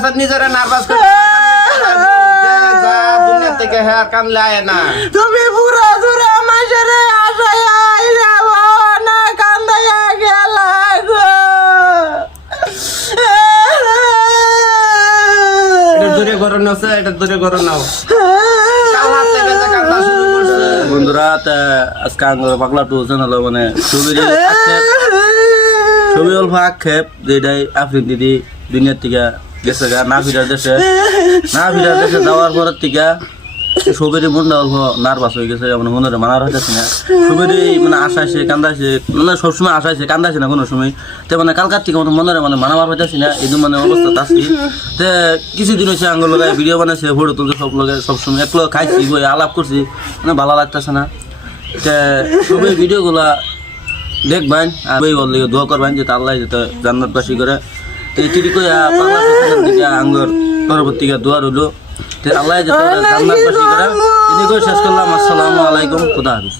আছে নিজেরা নার্ভাস করে যা দুনিয়া থেকে হ্যাঁ কানলে আয় না তুমি পুরো জুড়ে মাসেরে আশায় আইলা না কান্দাইয়া গেলা গো এটা দূরে গরম আছে এটা দূরে গরম নাও কাল হাত থেকে যে কান্না শুরু করছে বন্ধুরা আজকে আঙ্গুর পাগলা টু চ্যানেল মানে ছবি অল্প আক্ষেপ যেটাই আফরিন দিদি দুনিয়ার থেকে গেছে গা না ফিরার দেশে যাওয়ার পরের থেকে সবেরই মনটা অল্প নার্ভাস হয়ে গেছে মানে মনের মানার হইতেছে না সবেরই মানে আশাইছে কান্দাইছে মানে সবসময় আশাইছে কান্দাইছে না কোনো সময় তো মানে কালকার থেকে মনের মানে মানাবার হইতেছি না এই মানে অবস্থা আসছি তো কিছুদিন হয়েছে আঙ্গুর লগায় ভিডিও বানাইছে ফটো তুলছে সব লগে সবসময় এক লোক খাইছি বই আলাপ করছি মানে ভালো লাগতেছে না তো সবাই ভিডিওগুলা দেখবেন আর বই বললে দোয়া করবেন যে আল্লাহ যেতে জান্নাতবাসী করে তো এটি কইয়া পাগলা দিকে আঙ্গুর পরবর্তীকে দোয়া রইল আল্লাহ যেতে জান্নাতবাসী করে তিনি কই শেষ করলাম। আসসালামু আলাইকুম, খুদা হাফেজ।